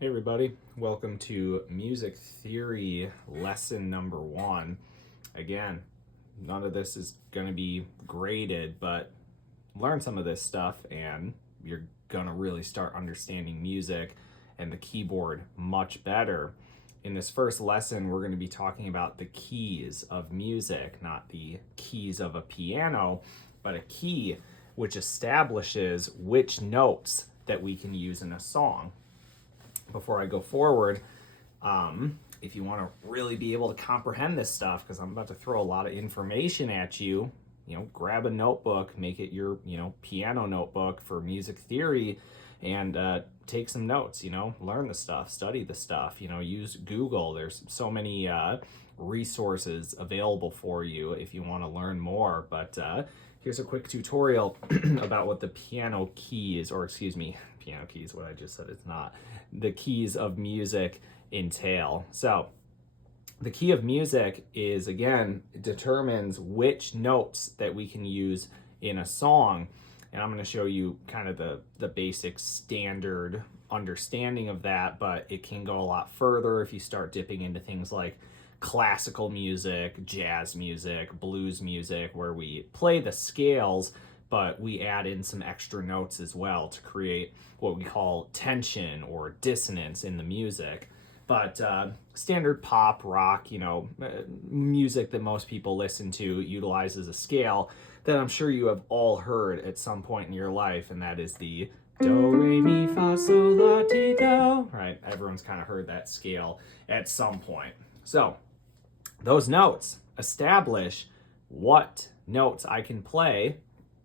Hey everybody, welcome to music theory lesson number 1. Again, none of this is going to be graded, but learn some of this stuff and you're going to really start understanding music and the keyboard much better. In this first lesson, we're going to be talking about the keys of music, not the keys of a piano, but a key which establishes which notes that we can use in a song. Before I go forward, if you want to really be able to comprehend this stuff, because I'm about to throw a lot of information at you, grab a notebook, make it your, piano notebook for music theory, and take some notes, learn the stuff, study the stuff, use Google. There's so many resources available for you if you want to learn more. But here's a quick tutorial about what the piano keys, what I just said it's not, the keys of music entail. So the key of music is, again, determines which notes that we can use in a song. And I'm going to show you kind of the basic standard understanding of that, but it can go a lot further if you start dipping into things like classical music, jazz music, blues music, where we play the scales, but we add in some extra notes as well to create what we call tension or dissonance in the music. But standard pop, rock, music that most people listen to utilizes a scale that I'm sure you have all heard at some point in your life, and that is the do, re, mi, fa, sol, la, ti, do. Right? Everyone's kind of heard that scale at some point. So those notes establish what notes I can play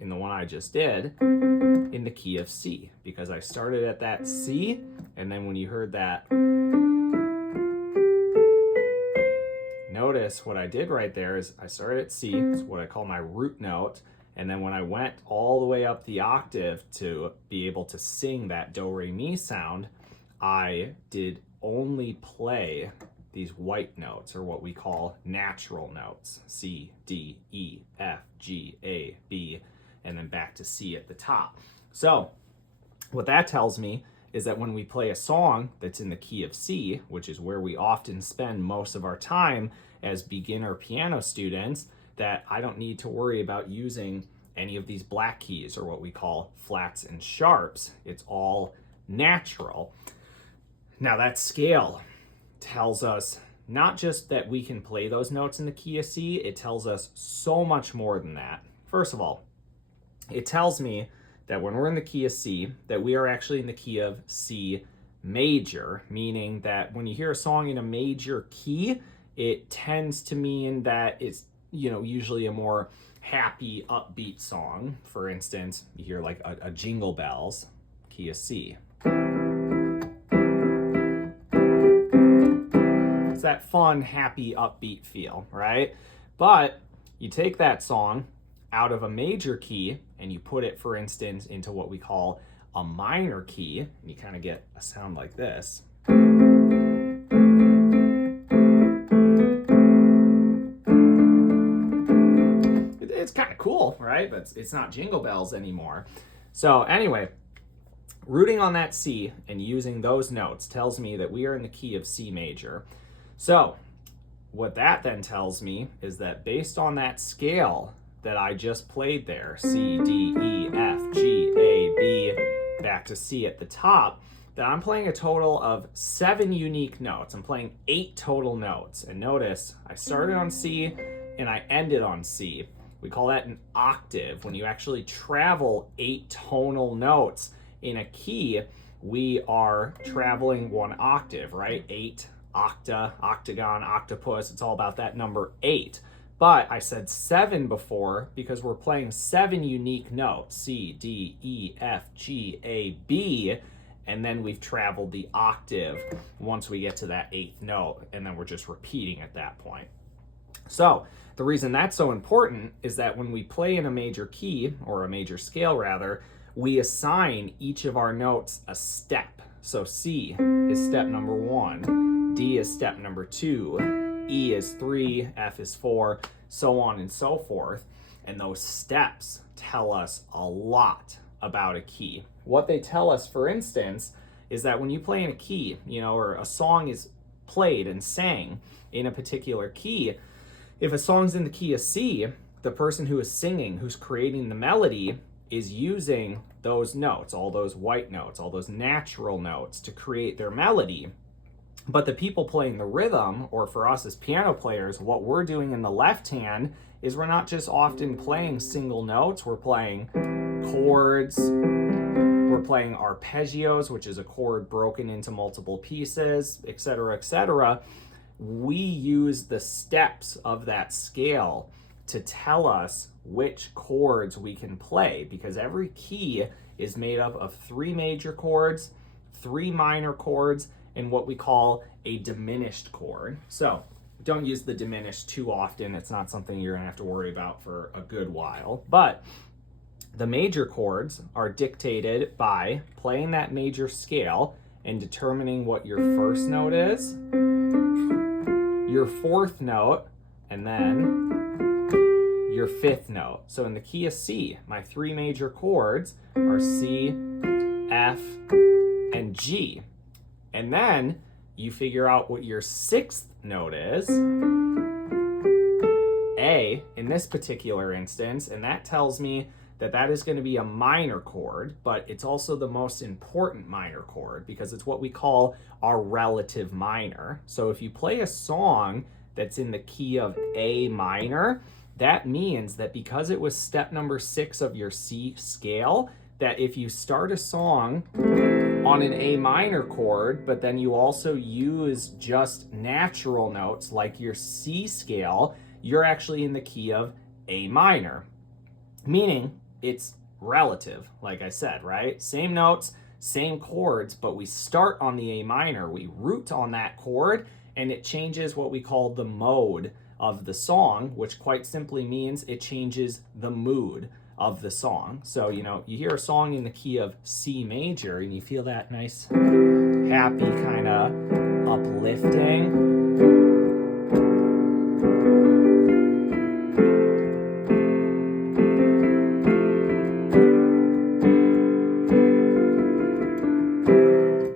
in the one I just did in the key of C, because I started at that C, and then when you heard that, notice what I did right there is I started at C, it's what I call my root note, and then when I went all the way up the octave to be able to sing that do, re, mi sound, I did only play these white notes, or what we call natural notes, C, D, E, F, G, A, B, and then back to C at the top. So what that tells me is that when we play a song that's in the key of C, which is where we often spend most of our time as beginner piano students, that I don't need to worry about using any of these black keys, or what we call flats and sharps. It's all natural. Now that scale tells us not just that we can play those notes in the key of C, it tells us so much more than that. First of all, it tells me that when we're in the key of C, that we are actually in the key of C major, meaning that when you hear a song in a major key, it tends to mean that it's, usually a more happy, upbeat song. For instance, you hear like a Jingle Bells, key of C. It's that fun, happy, upbeat feel, right? But you take that song out of a major key and you put it, for instance, into what we call a minor key, and you kind of get a sound like this. It's kind of cool, right? But it's not Jingle Bells anymore. So anyway, rooting on that C and using those notes tells me that we are in the key of C major. So what that then tells me is that based on that scale that I just played there, C, D, E, F, G, A, B, back to C at the top, that I'm playing a total of 7 unique notes. I'm playing 8 total notes. And notice, I started on C and I ended on C. We call that an octave. When you actually travel 8 tonal notes in a key, we are traveling 1 octave, right? 8, octa, octagon, octopus, it's all about that number 8. But I said 7 before because we're playing 7 unique notes, C, D, E, F, G, A, B, and then we've traveled the octave once we get to that 8th note, and then we're just repeating at that point. So the reason that's so important is that when we play in a major key, or a major scale rather, we assign each of our notes a step. So C is step number 1, D is step number 2, E is 3, F is 4, so on and so forth. And those steps tell us a lot about a key. What they tell us, for instance, is that when you play in a key, or a song is played and sang in a particular key, if a song's in the key of C, the person who is singing, who's creating the melody, is using those notes, all those white notes, all those natural notes to create their melody. But the people playing the rhythm, or for us as piano players, what we're doing in the left hand is we're not just often playing single notes, we're playing chords, we're playing arpeggios, which is a chord broken into multiple pieces, etc., etc. We use the steps of that scale to tell us which chords we can play, because every key is made up of 3 major chords, 3 minor chords, and what we call a diminished chord. So don't use the diminished too often. It's not something you're gonna have to worry about for a good while. But the major chords are dictated by playing that major scale and determining what your first note is, your 4th note, and then your 5th note. So in the key of C, my 3 major chords are C, F, and G. And then you figure out what your 6th note is, A, in this particular instance, and that tells me that that is going to be a minor chord, but it's also the most important minor chord because it's what we call our relative minor. So if you play a song that's in the key of A minor, that means that because it was step number 6 of your C scale, that if you start a song on an A minor chord, but then you also use just natural notes like your C scale, you're actually in the key of A minor, meaning it's relative, like I said, right? Same notes, same chords, but we start on the A minor, we root on that chord, and it changes what we call the mode of the song, which quite simply means it changes the mood of the song. So, you hear a song in the key of C major and you feel that nice, happy, kind of uplifting.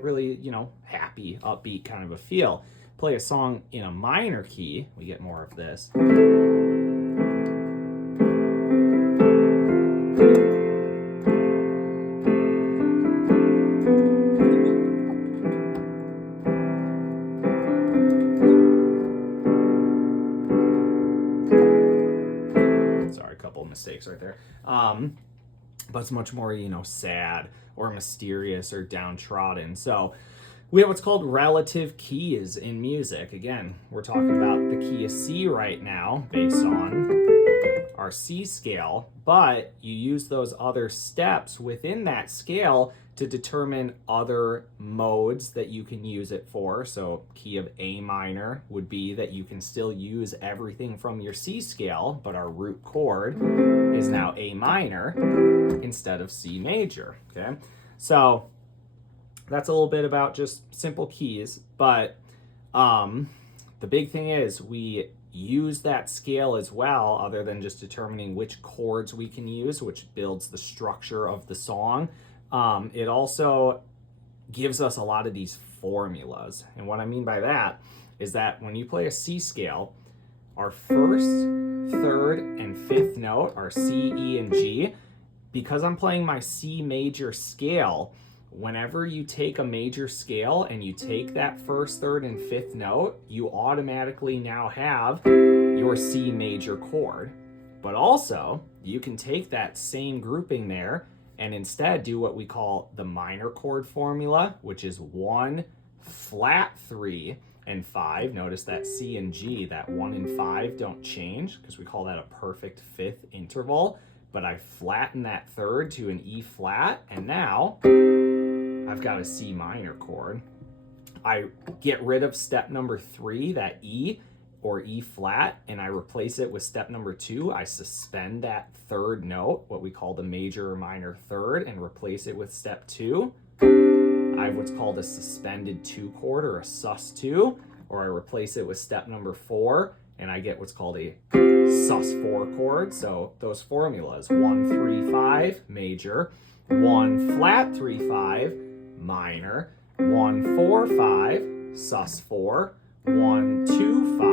Really, happy, upbeat kind of a feel. Play a song in a minor key, we get more of this. Mistakes right there. But it's much more, sad or mysterious or downtrodden. So we have what's called relative keys in music. Again, we're talking about the key of C right now based on our C scale, but you use those other steps within that scale to determine other modes that you can use it for. So key of A minor would be that you can still use everything from your C scale, but our root chord is now A minor instead of C major, okay? So that's a little bit about just simple keys, but the big thing is we use that scale as well, other than just determining which chords we can use, which builds the structure of the song. It also gives us a lot of these formulas. And what I mean by that is that when you play a C scale, our 1st, 3rd, and 5th note are C, E, and G. Because I'm playing my C major scale, whenever you take a major scale and you take that 1st, 3rd, and 5th note, you automatically now have your C major chord. But also, you can take that same grouping there and instead do what we call the minor chord formula, which is 1, flat 3, and 5. Notice that C and G, that 1 and 5 don't change because we call that a perfect 5th interval. But I flatten that 3rd to an E flat, and now I've got a C minor chord. I get rid of step number 3, that E or E flat, and I replace it with step number 2. I suspend that 3rd note, what we call the major or minor 3rd, and replace it with step 2. I have what's called a suspended 2 chord or a sus2, or I replace it with step number 4, and I get what's called a sus4 chord. So those formulas, 1, 3, 5, major, 1, flat 3, 5, minor, 1, 4, 5, sus4, 1, 2, 5,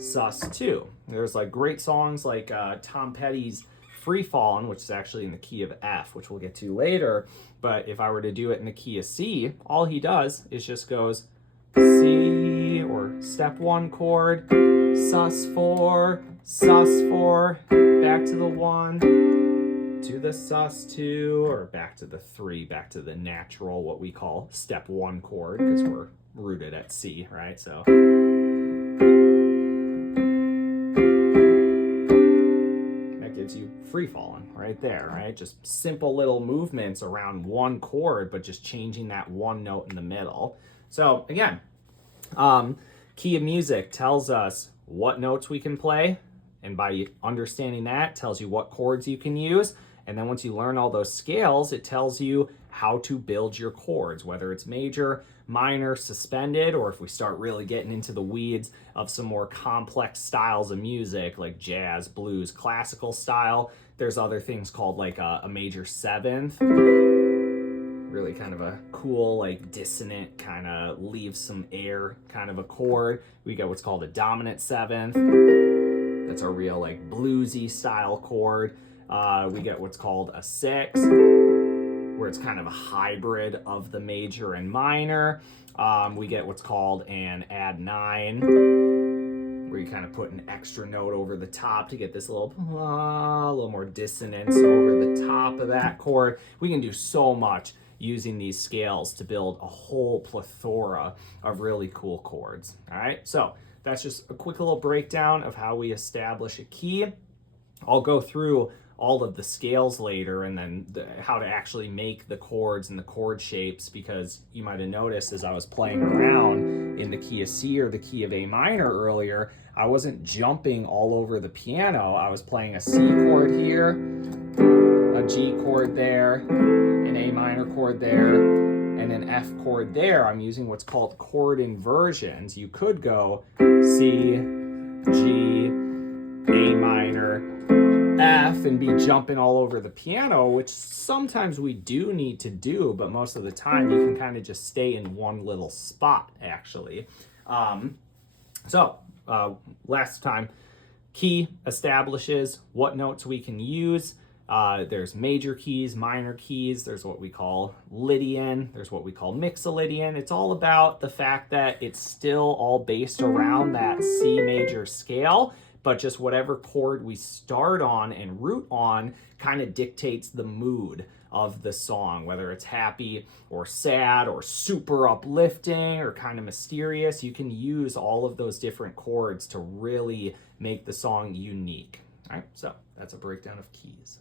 sus2. There's like great songs like Tom Petty's Free Fallin', which is actually in the key of F, which we'll get to later. But if I were to do it in the key of C, all he does is just goes C, or step 1 chord, sus4, sus4, back to the 1, to the sus2, or back to the 3, back to the natural, what we call step 1 chord, because we're rooted at C, right? So that gives you Free Fallin' right there, right? Just simple little movements around one chord, but just changing that one note in the middle. So again, key of music tells us what notes we can play, and by understanding that, tells you what chords you can use. And then once you learn all those scales, it tells you how to build your chords, whether it's major, minor, suspended, or if we start really getting into the weeds of some more complex styles of music like jazz, blues, classical style, there's other things called like a major seventh. Really kind of a cool, like dissonant, kind of leaves some air kind of a chord. We got what's called a dominant seventh. That's a real like bluesy style chord. We get what's called a 6, where it's kind of a hybrid of the major and minor. We get what's called an add 9, where you kind of put an extra note over the top to get this little more dissonance over the top of that chord. We can do so much using these scales to build a whole plethora of really cool chords. All right, so that's just a quick little breakdown of how we establish a key. I'll go through all of the scales later, and then how to actually make the chords and the chord shapes, because you might have noticed as I was playing around in the key of C or the key of A minor earlier, I wasn't jumping all over the piano. I was playing a C chord here, a G chord there, an A minor chord there, and an F chord there. I'm using what's called chord inversions. You could go C, G, A minor, F, and be jumping all over the piano, which sometimes we do need to do, but most of the time you can kind of just stay in one little spot, actually. Last time, key establishes what notes we can use. There's major keys, minor keys, there's what we call Lydian, there's what we call Mixolydian. It's all about the fact that it's still all based around that C major scale, but just whatever chord we start on and root on kind of dictates the mood of the song, whether it's happy or sad or super uplifting or kind of mysterious. You can use all of those different chords to really make the song unique. All right, so that's a breakdown of keys.